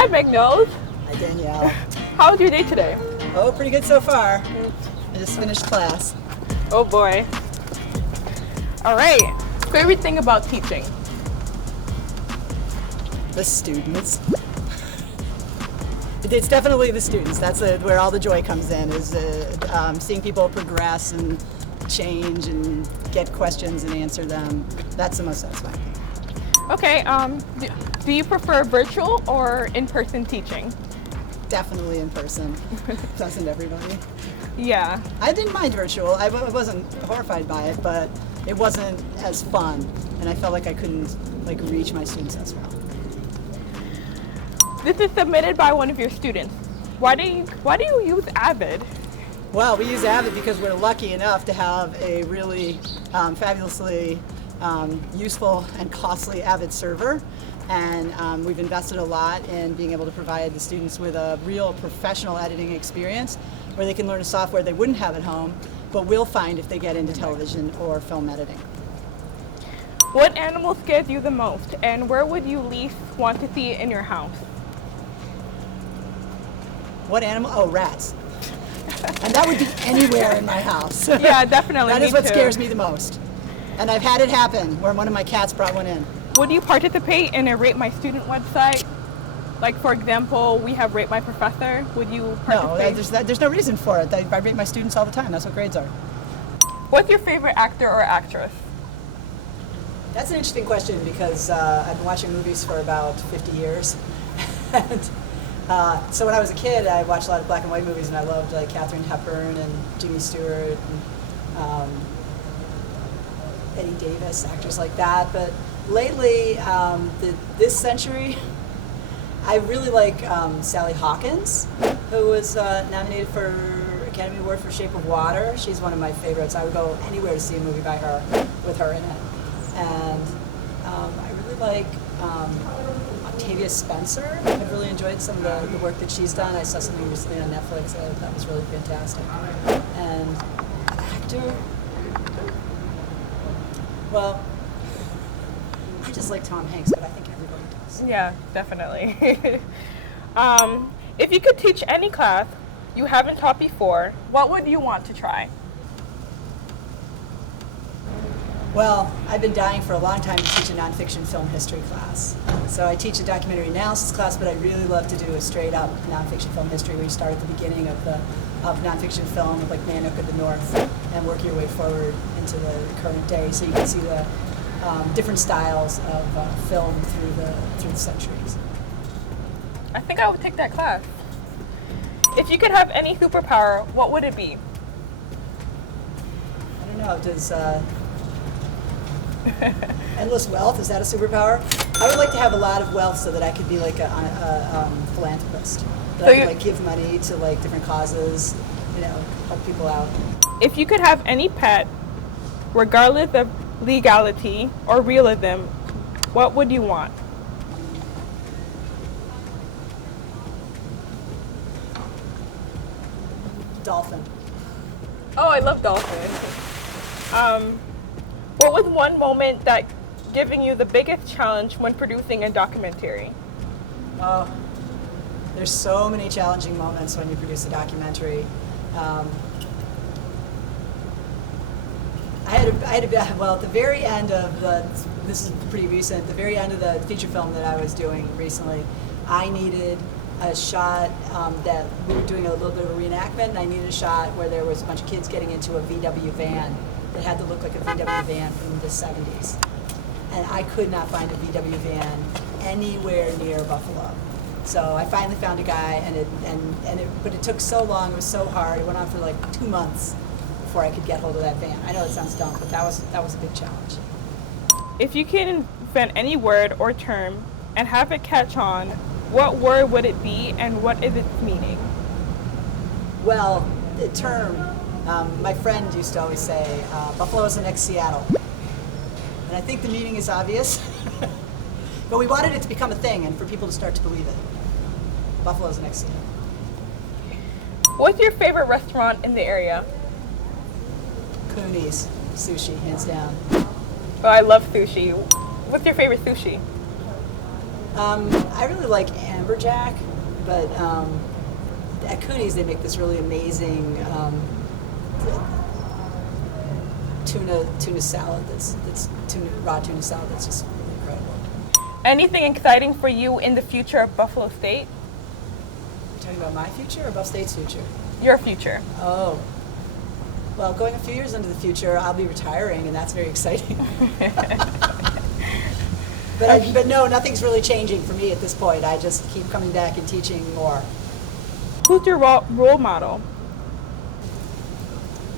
Hi, Knowles. Hi, Danielle. How was your day today? Oh, pretty good so far. I just finished class. Oh boy. All right. Favorite thing about teaching? The students. It's definitely the students. That's where all the joy comes in, is seeing people progress and change and get questions and answer them. That's the most satisfying thing. Okay. Do you prefer virtual or in-person teaching? Definitely in person. Doesn't everybody? Yeah. I didn't mind virtual. I wasn't horrified by it, but it wasn't as fun, and I felt like I couldn't reach my students as well. This is submitted by one of your students. Why do you use Avid? Well, we use Avid because we're lucky enough to have a really fabulously useful and costly Avid server, and we've invested a lot in being able to provide the students with a real professional editing experience where they can learn a software they wouldn't have at home, but will find if they get into television or film editing. What animal scares you the most, and where would you least want to see it in your house? What animal? Oh, rats. And that would be anywhere in my house. Yeah, definitely. That is what scares me the most. And I've had it happen where one of my cats brought one in. Would you participate in a Rate My Student website? Like, for example, we have Rate My Professor. Would you participate? No, there's no reason for it. I rate my students all the time. That's what grades are. What's your favorite actor or actress? That's an interesting question because I've been watching movies for about 50 years. And so when I was a kid, I watched a lot of black and white movies, and I loved Katharine Hepburn and Jimmy Stewart and Eddie Davis, actors like that. But lately, this century, I really like Sally Hawkins, who was nominated for Academy Award for Shape of Water. She's one of my favorites. I would go anywhere to see a movie by her, with her in it. And I really like Octavia Spencer. I've really enjoyed some of the work that she's done. I saw something recently on Netflix that was really fantastic. And actor, well, I just like Tom Hanks, but I think everybody does. Yeah, definitely. If you could teach any class you haven't taught before, what would you want to try? Well, I've been dying for a long time to teach a nonfiction film history class. So I teach a documentary analysis class, but I really love to do a straight up nonfiction film history where you start at the beginning of nonfiction film, like Nanook of the North, and work your way forward into the current day, so you can see the different styles of film through the centuries. I think I would take that class. If you could have any superpower, what would it be? I don't know, does endless wealth, is that a superpower? I would like to have a lot of wealth so that I could be like a philanthropist. That I could give money to different causes, help people out. If you could have any pet, regardless of legality or realism, what would you want? Dolphin. Oh, I love dolphins. What was one moment that giving you the biggest challenge when producing a documentary? Oh, there's so many challenging moments when you produce a documentary. Well, at the very end of this is pretty recent, the very end of the feature film that I was doing recently, I needed a shot that we were doing a little bit of a reenactment, and I needed a shot where there was a bunch of kids getting into a VW van that had to look like a VW van from the 70s. And I could not find a VW van anywhere near Buffalo. So I finally found a guy, but it took so long, it was so hard, it went on for 2 months before I could get hold of that van. I know it sounds dumb, but that was a big challenge. If you can invent any word or term and have it catch on, what word would it be and what is its meaning? Well, the term, my friend used to always say, Buffalo is the next Seattle. And I think the meaning is obvious, but we wanted it to become a thing and for people to start to believe it. Buffalo is the next Seattle. What's your favorite restaurant in the area? Cooney's sushi, hands down. Oh, I love sushi. What's your favorite sushi? I really like amberjack, but at Cooney's they make this really amazing tuna salad. That's raw tuna salad. That's just really incredible. Anything exciting for you in the future of Buffalo State? You're talking about my future or Buff State's future? Your future. Oh. Well, going a few years into the future, I'll be retiring, and that's very exciting. But no, nothing's really changing for me at this point. I just keep coming back and teaching more. Who's your role model?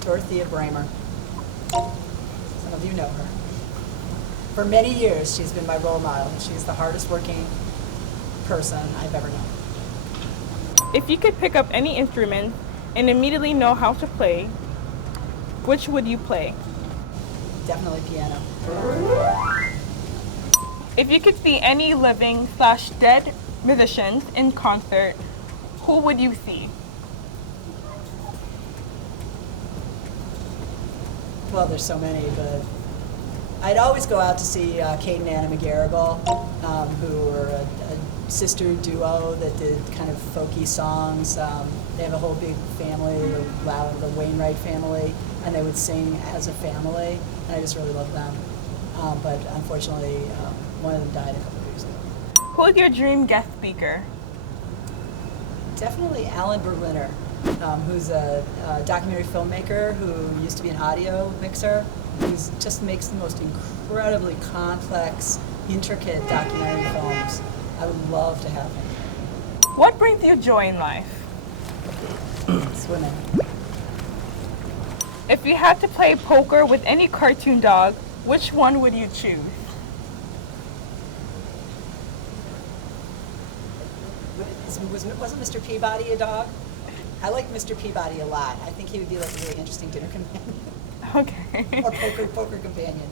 Dorothea Bramer. Some of you know her. For many years, she's been my role model. She's the hardest working person I've ever known. If you could pick up any instrument and immediately know how to play, which would you play? Definitely piano. If you could see any living/dead musicians in concert, who would you see? Well, there's so many, but I'd always go out to see Kate and Anna McGarrigle, who were a sister duo that did kind of folky songs. They have a whole big family, the Wainwright family, and they would sing as a family, and I just really loved them. But unfortunately, one of them died a couple of years ago. Who is your dream guest speaker? Definitely Alan Berliner, who's a documentary filmmaker who used to be an audio mixer, who just makes the most incredibly complex, intricate documentary films. I would love to have him. What brings you joy in life? Swimming. If you had to play poker with any cartoon dog, which one would you choose? Wasn't Mr. Peabody a dog? I like Mr. Peabody a lot. I think he would be like a really interesting dinner companion. Okay. Or poker companion.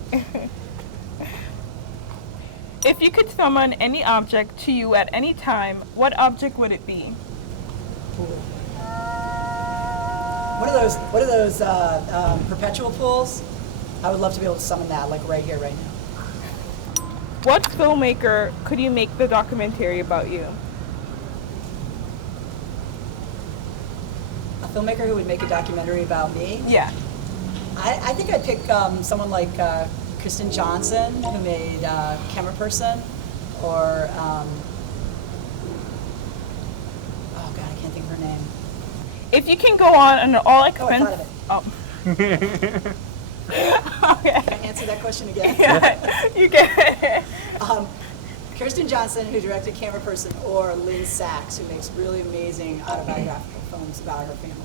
If you could summon any object to you at any time, what object would it be? What are those perpetual pools? I would love to be able to summon that, like right here, right now. What filmmaker could you make the documentary about you? A filmmaker who would make a documentary about me? Yeah. I think I'd pick someone like Kristen Johnson, who made Camera Person, or oh god, I can't think of her name. If you can go on an all I expense. thought of it. Okay. Can I answer that question again? Yeah, you get it. Kirsten Johnson, who directed Camera Person, or Lynn Sachs, who makes really amazing autobiographical films about her family.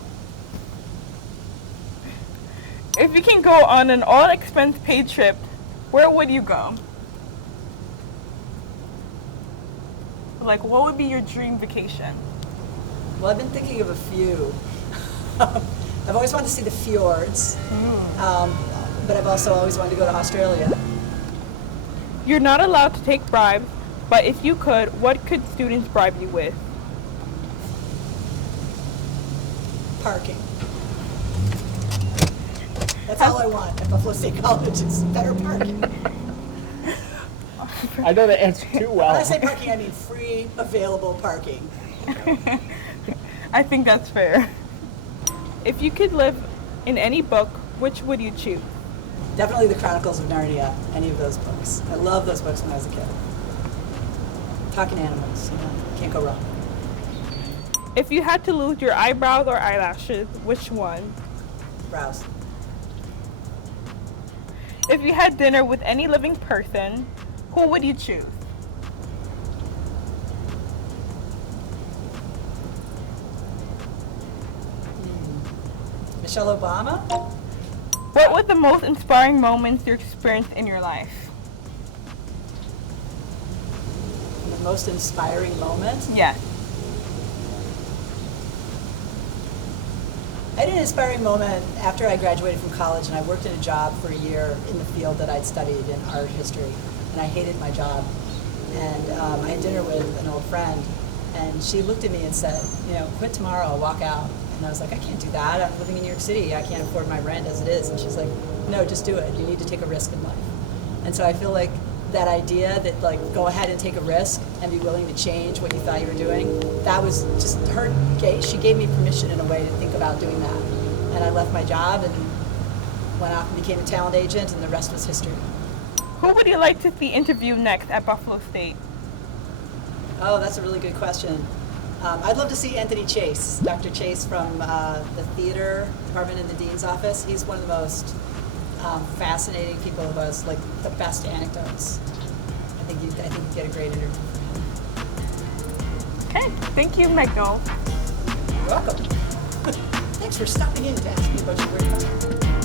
If you can go on an all expense paid trip, where would you go? Like, what would be your dream vacation? Well, I've been thinking of a few. I've always wanted to see the fjords, but I've also always wanted to go to Australia. You're not allowed to take bribes, but if you could, what could students bribe you with? Parking. That's all I want at Buffalo State College is better parking. I know the answer too well. When I say parking, I mean free, available parking. I think that's fair. If you could live in any book, which would you choose? Definitely the Chronicles of Narnia, any of those books. I loved those books when I was a kid. Talking animals, can't go wrong. If you had to lose your eyebrows or eyelashes, which one? Browse. If you had dinner with any living person, who would you choose? Michelle Obama? What was the most inspiring moments you experienced in your life? The most inspiring moment? Yes. I had an inspiring moment after I graduated from college, and I worked in a job for a year in the field that I'd studied in art history, and I hated my job. And I had dinner with an old friend, and she looked at me and said, quit tomorrow, I'll walk out. And I was like, I can't do that. I'm living in New York City. I can't afford my rent as it is. And she's like, no, just do it. You need to take a risk in life. And so I feel like that idea that like go ahead and take a risk and be willing to change what you thought you were doing. That was just her. She gave me permission in a way to think about doing that, and I left my job and went off and became a talent agent, and the rest was history. Who would you like to see interviewed next at Buffalo State? Oh, that's a really good question. I'd love to see Anthony Chase, Dr. Chase from the theater department in the dean's office. He's one of the most fascinating people who has like the best anecdotes. I think you'd get a great interview from him. Okay, thank you, Meg Knowles. You're welcome. Thanks for stopping in to ask me about your work.